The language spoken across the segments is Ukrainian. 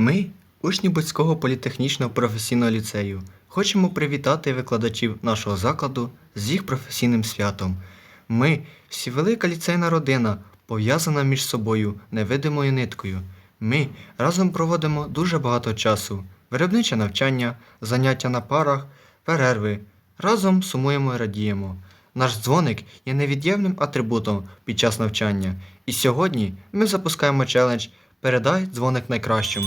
Ми, учні Буцького політехнічного професійного ліцею, хочемо привітати викладачів нашого закладу з їх професійним святом. Ми, всі велика ліцейна родина, пов'язана між собою невидимою ниткою. Ми разом проводимо дуже багато часу: виробниче навчання, заняття на парах, перерви. Разом сумуємо і радіємо. Наш дзвоник є невід'ємним атрибутом під час навчання. І сьогодні ми запускаємо челендж Передай дзвоник найкращому.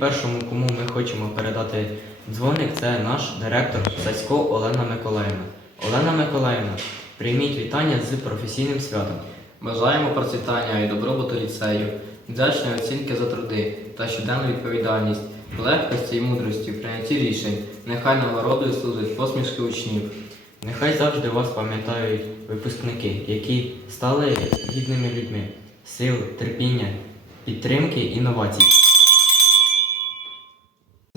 Першому, кому ми хочемо передати дзвоник, це наш директор Сасько Олена Миколаївна. Олена Миколаївна, прийміть вітання з професійним святом. Бажаємо процвітання і добробуту ліцею, вдячної оцінки за труди та щоденну відповідальність, легкості і мудрості в прийнятті рішень. Нехай нагородою служать посмішки учнів. Нехай завжди вас пам'ятають випускники, які стали гідними людьми, сил, терпіння, підтримки, інновацій.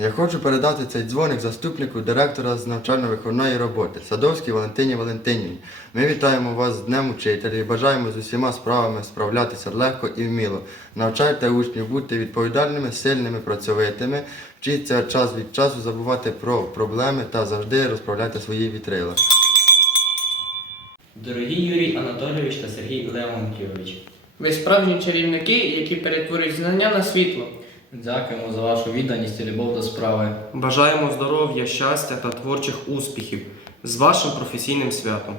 Я хочу передати цей дзвоник заступнику директора з навчально-виховної роботи Садовській Валентині Валентинівні. Ми вітаємо вас з Днем Учителя і бажаємо з усіма справами справлятися легко і вміло. Навчайте учнів бути відповідальними, сильними, працьовитими. Вчіться час від часу забувати про проблеми та завжди розправляйте свої вітрила. Дорогі Юрій Анатолійович та Сергій Леонтійович, Ви справжні чарівники, які перетворюють знання на світло. Дякуємо за вашу відданість і любов до справи. Бажаємо здоров'я, щастя та творчих успіхів з вашим професійним святом.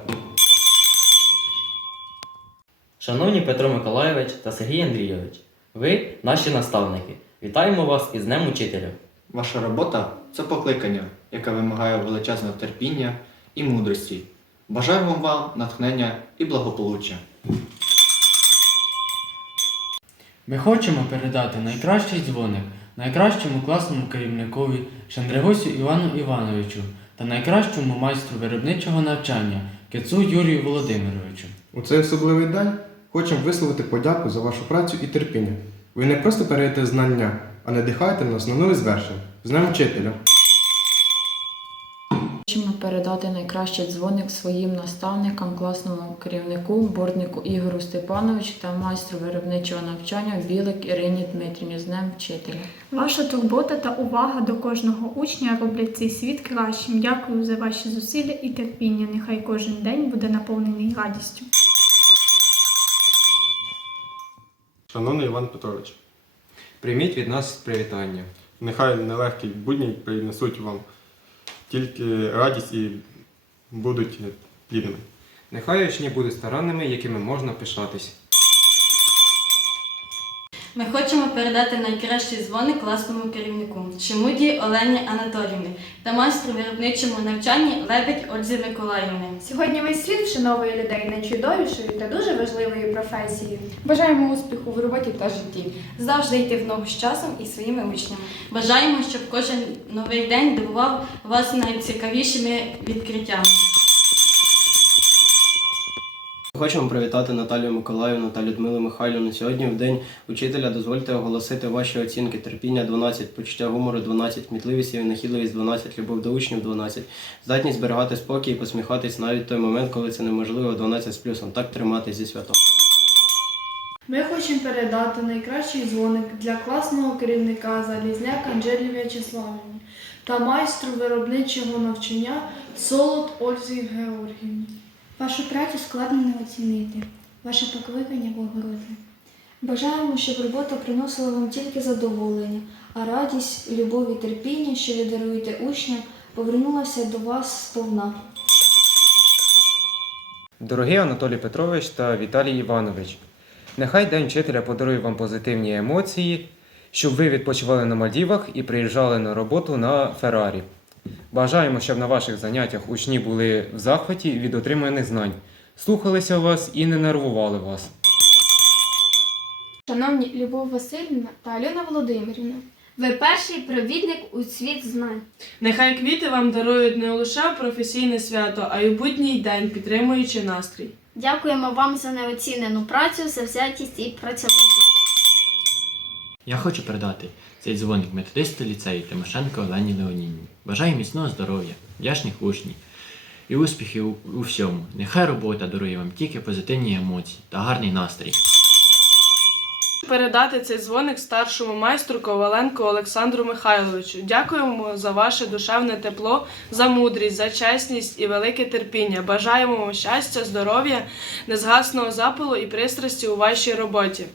Шановні Петро Миколайович та Сергій Андрійович, ви наші наставники. Вітаємо вас із Днем Учителя. Ваша робота це покликання, яке вимагає величезного терпіння і мудрості. Бажаємо вам натхнення і благополуччя. Ми хочемо передати найкращий дзвоник найкращому класному керівникові Шандригосю Івану Івановичу та найкращому майстру виробничого навчання Кецу Юрію Володимировичу. У цей особливий день хочемо висловити подяку за вашу працю і терпіння. Ви не просто передаєте знання, а надихаєте нас на нові звершення. З нами вчителя! Передати найкращий дзвоник своїм наставникам, класному керівнику, бортнику Ігору Степановичу та майстру виробничого навчання Білик Ірині Дмитрівні з Днем вчителя. Ваша турбота та увага до кожного учня роблять цей світ кращим. Дякую за ваші зусилля і терпіння. Нехай кожен день буде наповнений радістю. Шановний Іван Петрович, Прийміть від нас привітання. нехай нелегкі будні принесуть вам тільки радість і будуть плідними. Нехай учні будуть старанними, якими можна пишатись. Ми хочемо передати найкращий дзвоник класному керівнику Шимуді Олені Анатоліївні та майстру виробничому навчанні Лебедь Ользі Миколаївни. Сьогодні весь світ вшановує людей найчудовішою та дуже важливою професією. Бажаємо успіху в роботі та житті. Завжди йти в ногу з часом і своїми учнями. Бажаємо, щоб кожен новий день дивував вас найцікавішими відкриттями. Хочемо привітати Наталію Миколаївну та Людмилу Михайлівну. Сьогодні в день учителя дозвольте оголосити ваші оцінки. Терпіння 12, почуття гумору 12, кмітливість і винахідливість 12, любов до учнів 12, здатність зберігати спокій і посміхатись навіть в той момент, коли це неможливо 12 з плюсом. Так триматись зі святом. Ми хочемо передати найкращий дзвоник для класного керівника Залізняк Анжелі В'ячеславівні та майстру виробничого навчання Солод Ользі Георгіївні. Вашу працю складно не оцінити, ваше покликання благородне. Бажаємо, щоб робота приносила вам тільки задоволення, а радість, любов і терпіння, що ви даруєте учням, повернулася до вас сповна. Дорогий Анатолій Петрович та Віталій Іванович, нехай День вчителя подарує вам позитивні емоції, щоб ви відпочивали на Мальдівах і приїжджали на роботу на Феррарі. Бажаємо, щоб на ваших заняттях учні були в захваті від отриманих знань, слухалися вас і не нервували вас. Шановні Любов Васильівна та Альона Володимирівна, ви перший провідник у світ знань. Нехай квіти вам дарують не лише професійне свято, а й у будній день, підтримуючи настрій. Дякуємо вам за неоцінену працю, завзятість і працьовитість. Я хочу передати цей дзвоник методисту ліцею Тимошенко Олені Леонідні. Бажаю міцного здоров'я, вдячних учнів і успіхів у всьому. Нехай робота дарує вам тільки позитивні емоції та гарний настрій. передати цей дзвоник старшому майстру Коваленку Олександру Михайловичу. Дякуємо за ваше душевне тепло, за мудрість, за чесність і велике терпіння. Бажаємо вам щастя, здоров'я, незгасного запалу і пристрасті у вашій роботі.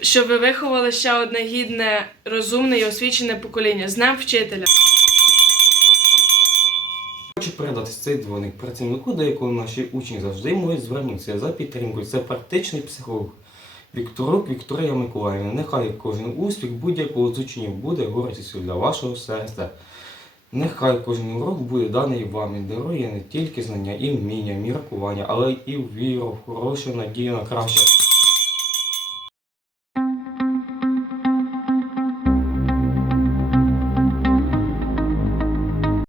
Щоб ви виховали ще одне гідне, розумне і освічене покоління. З Днем вчителя! Хочу передати цей дзвоник працівнику, до якого наші учні завжди можуть звернутися за підтримкою. Це практичний психолог Вікторук Вікторія Миколаївна. Нехай кожен успіх будь-якого з учнів буде гордістю для вашого серця. Нехай кожен урок буде даний вам і дарує не тільки знання і вміння, міркування, але і віру, хорошу надію на краще.